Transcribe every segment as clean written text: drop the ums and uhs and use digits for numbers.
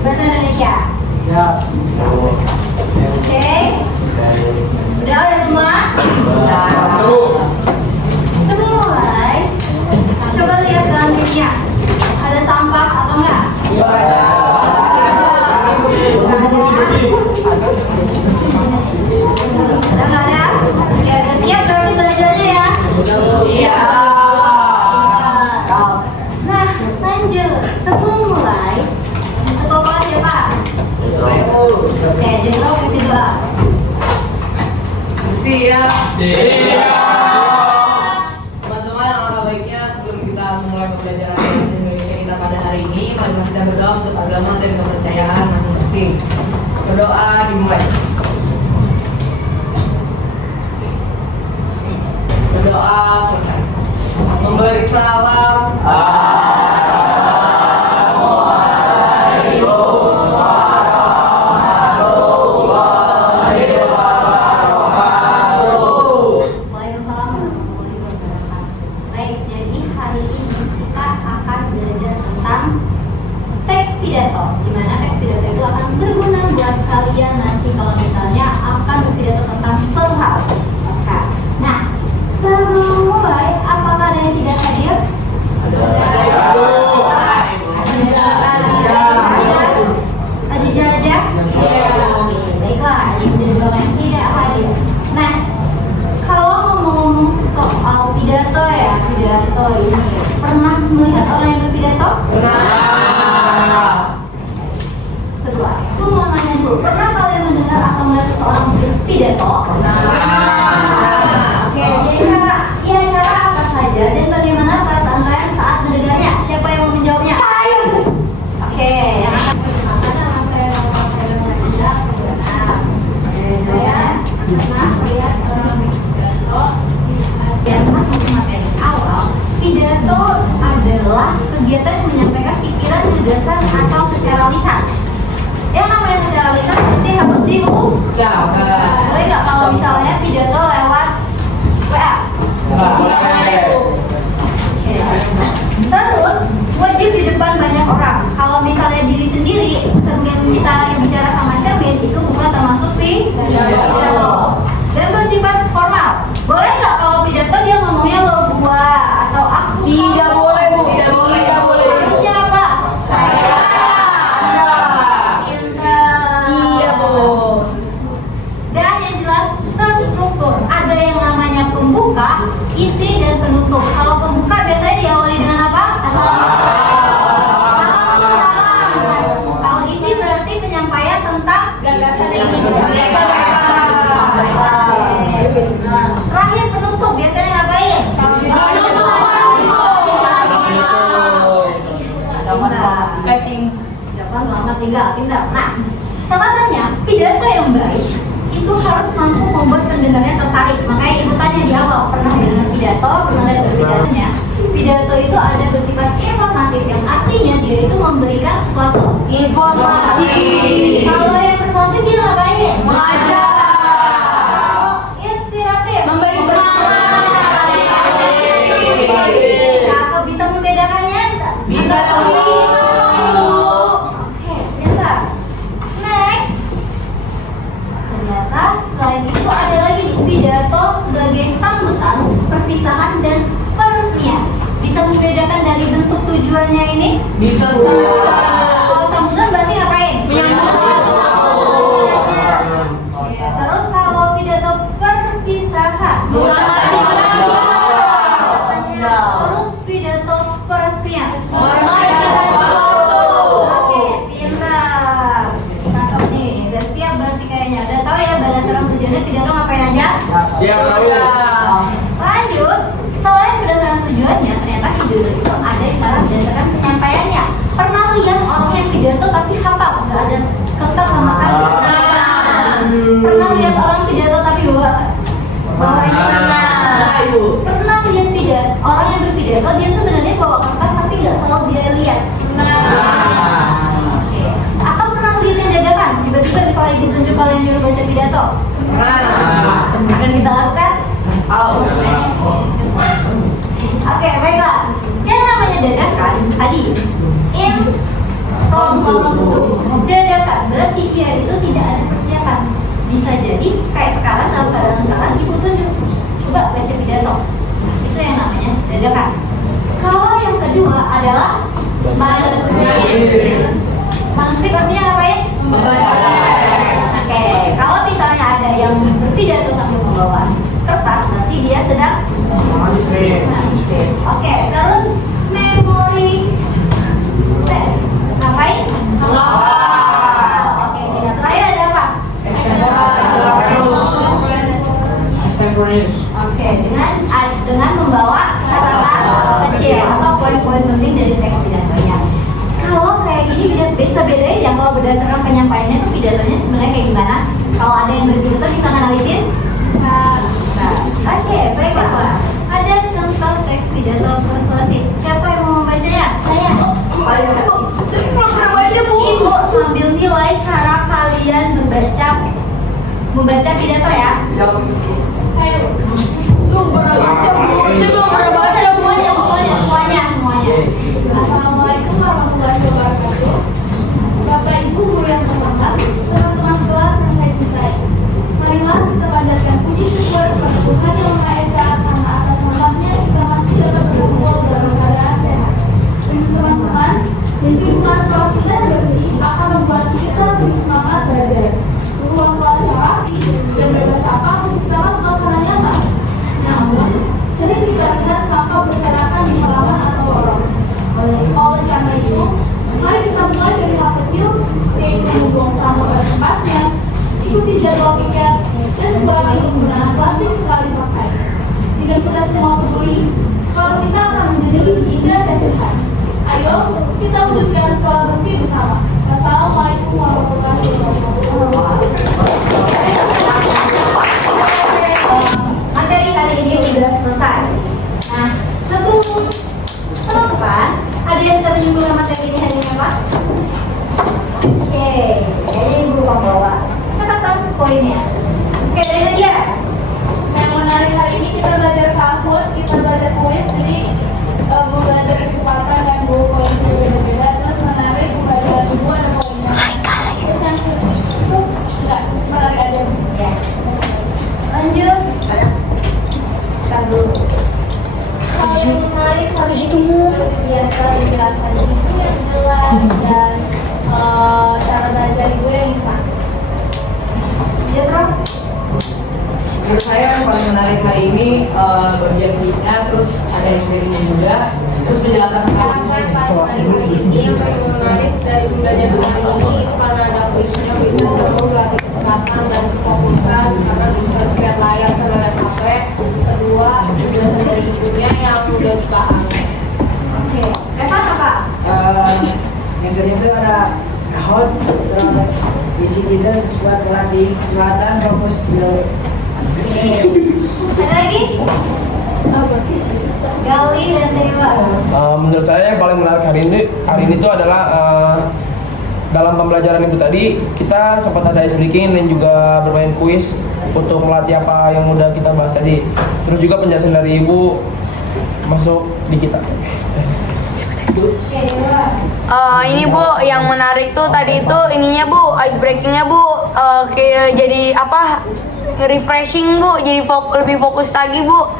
Bahasa Indonesia. Ya. Oke. Udah semua? Sebelum mulai, coba lihat dalam dirinya. Ada sampah atau enggak? Udah nggak ada? Ya udah siap berarti belajarnya ya? Iya. Nah, lanjut. Sebelum mulai, ketua kelas siapa? Oke, jadi lo pimpin dulu. Siap. Siap. Teman-teman, alangkah baiknya sebelum kita memulai pembelajaran bahasa Indonesia kita pada hari ini, mari kita berdoa untuk agama dan kepercayaan masing-masing. Berdoa dimulai. Berdoa selesai. Memberi salam. Waalaikumsalam warahmatullahi wabarakatuh. Baik, jadi hari ini kita akan belajar tentang teks pidato. Di mana teks pidato itu akan berguna buat kalian nanti kalau misalnya akan berpidato tentang suatu hal. Oke. Nah, sebelum mulai, apakah ada yang tidak hadir? Ada aja? Baiklah, ada yang tidak hadir. Nah, kalau ngomong soal pidato ya, pidato ini pernah melihat orang yang berpidato? Kedua, aku mau nanya dulu, pernah kalian mendengar atau melihat seseorang berpidato? Oke, jadi cara apa saja dan bagaimana perasaan kalian saat mendengarnya? Siapa yang mau menjawabnya? Saya. Oke, yang akan perkenalkan nama saya Anda. Saya pernah melihat orang berpidato. Dan masuk ke materi awal, pidato adalah kegiatan yang menyampaikan pikiran, gagasan atau secara lisan. Yang namanya secara lisan berarti harus diucapkan. Boleh nggak kalau misalnya pidato lewat WA? Terus wajib di depan banyak orang. Kalau misalnya diri sendiri, cermin kita yang bicara sama cermin itu bukan termasuk pidato. Dan bersifat formal. Boleh nggak kalau pidato dia ngomongnya lo, gua atau aku? Tidak boleh, Bu. Tidak boleh. Harus siapa? Saya. Iya, Bu. Dan yang jelas terstruktur. Ada yang namanya pembuka, isi, dan penutup. Kalau pembuka biasanya diawali dengan apa? Kalau isi berarti penyampaian tentang gagasan yang ingin disampaikan. Terakhir penutup biasanya ngapain? Kasih. Ucapan selamat tinggal, pintar. Nah, catatannya pidato yang baik itu harus mampu membuat pendengarnya tertarik. Makanya ibu tanya di awal, pernah mendengar pidato, pernah lihat pidatonya? Pidato itu ada bersifat informatif, yang artinya dia itu memberikan sesuatu Informasi. Kalau yang persuasif dia ngapain? Mengajar. Oh, inspiratif, Memberi semangat. Cakep, bisa membedakannya enggak? Bisa. Oke, pintar. Next. Ternyata selain itu ada lagi pidato sebagai sambutan, perpisahan, dan peresmian. Bisa membedakan dari bentuk tujuannya ini? Bisa. Kalau sambutan berarti ngapain? Oke, terus kalau pidato perpisahan? Terus pidato peresmian? Oke, pintar. Cakep nih, udah siap berarti kayaknya. Udah tahu ya berdasarkan tujuannya pidato ngapain aja? Siap. Lanjut, selain berdasarkan tujuannya, ternyata pidato itu ada cara berdasarkan penyampaiannya. Pernah lihat orang yang pidato tapi hafal, nggak ada kertas sama sekali? Pernah lihat orang pidato tapi bawa itu? Pernah lihat orang yang berpidato dia sebenarnya bawa kertas tapi nggak selalu dia lihat? Oke. Atau pernah lihat yang dadakan, tiba-tiba misalnya ditunjuk ke pidato? Nah, Akan kita lakukan? Oke, baiklah. Yang namanya dadakan tadi ngomong itu dadakan berarti dia itu tidak ada persiapan. Bisa jadi kayak sekarang dalam keadaan sekarang ibu tunjuk, coba baca pidato. Itu yang namanya dadakan. Kalau yang kedua adalah manuskrip. Manuskrip artinya ngapain? membaca. Oke, kalau misalnya ada yang berpidato sambil membawa kertas, berarti dia sedang manuskrip. Oke, terus memori set. Ngapain? Oke, yang terakhir ada apa? Extemporaneous. Oke, dengan membawa catatan kecil atau poin-poin penting dari teks pidatonya. Kalau kayak gini bisa bedain ya kalau berdasarkan penyampaiannya tuh pidatonya sebenarnya kayak gimana? Kalau ada yang berpidato bisa analisis? Oke, baiklah. Ada contoh teks pidato persuasif. Siapa yang mau membacanya? Saya. Ibu sambil nilai cara kalian membaca pidato ya. Semuanya. Assalamualaikum warahmatullahi wabarakatuh. Bapak Ibu guru yang terhormat, teman-teman kelas yang saya cintai. Marilah kita panjatkan puji syukur kepada Tuhan Yang Maha Esa karena atas rahmatnya kita masih dapat berkumpul dalam keadaan sehat. Dan teman-teman, lingkungan sekolah kita yang bersih akan membuat kita bersemangat belajar. Ruang kelas yang rapi dan bebas sampah menciptakan suasana nyaman. Namun, sering kita lihat sampah berserakan di halaman atau lorong. Oleh karena itu, mari kita mulai dari hal kecil, yaitu membuang sampah pada tempatnya, ikuti jadwal piket, dan kurangi penggunaan plastik sekali pakai. Jika kita semua peduli, sekolah kita akan menjadi lebih indah dan sehat. Ayo, kita wujudkan sekolah bersih bersama. Wassalamualaikum warahmatullahi wabarakatuh. Materi hari ini sudah selesai. Nah, sebelum penutupan, ada yang bisa menyimpulkan materi ini hari ini apa? Oke, kayaknya ibu lupa bawa catatan poinnya. Oke, dari Nadia. Yang menarik hari ini kita belajar Kahoot, kita belajar kuis, jadi belajar kecepatan dan dua poin itu berbeda. Terus menarik membaca dulu ada poinnya. Terus yang itu enggak menarik aja. Ya. Lanjut. Kita dulu. Hal yang menarik harus biasa dijelaskan itu yang jelas dan cara belajar ibu yang tepat. Jatro. Menurut saya yang paling menarik hari ini bagian kuisnya, terus ada experience-nya juga, terus penjelasan tentang Paling hari ini yang paling menarik dari pembelajaran hari ini karena ada kuisnya bisa seru latih kecepatan dan kefokusan karena bisa lihat layar sama lihat HP. Kedua, penjelasan dari ibunya yang mudah dipahami. Oke. Evan apa? Yang sering itu ada Kahoot, terus isi kita terus buat latih kecepatan, fokus dulu. Ada lagi? Gali dan Dewa. Menurut saya yang paling menarik hari ini tuh adalah dalam pembelajaran ibu tadi kita sempat ada ice breaking dan juga bermain kuis untuk melatih apa yang udah kita bahas tadi. Terus juga penjelasan dari ibu masuk di kita. Oke, Dewa. Ini Bu, yang menarik tuh tadi itu ininya Bu, ice breakingnya Bu, kayak jadi apa? Refreshing Bu, jadi lebih fokus lagi Bu.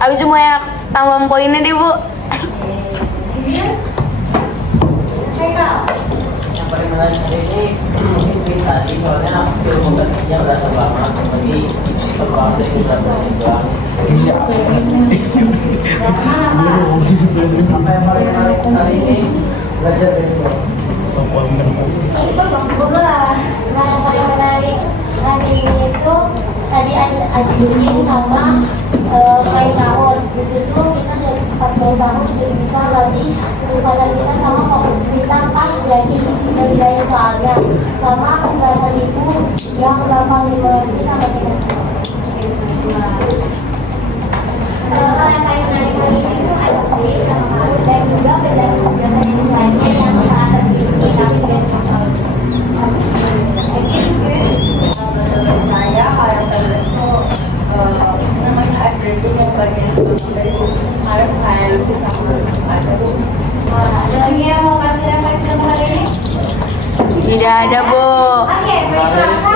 Habis itu banyak tambahan poinnya deh Bu. Haikal. Yang paling menarik hari ini mungkin kuis tadi, soalnya ilmu berkasnya berasa banget, jadi berbangun dari bisa juga. Dan mana Pak? Apa yang paling menarik hari ini belajar dari Bang. Bola. Nah, yang paling menarik hari ini itu tadi ada ajuin sama main Kahoot. Di situ kita jadi pas main Kahoot jadi bisa latih kecepatan kita sama fokus kita pas jadi ngerjain soalnya sama penjelasan ibu yang gampang dimengerti sama kita semua. Kalau yang paling menarik hari ini itu ada kuis sama dan juga penjelasan lainnya yang sangat terperinci tapi tidak sampai. Lagi mungkin saya Tidak ada, Bu. Oke, baiklah.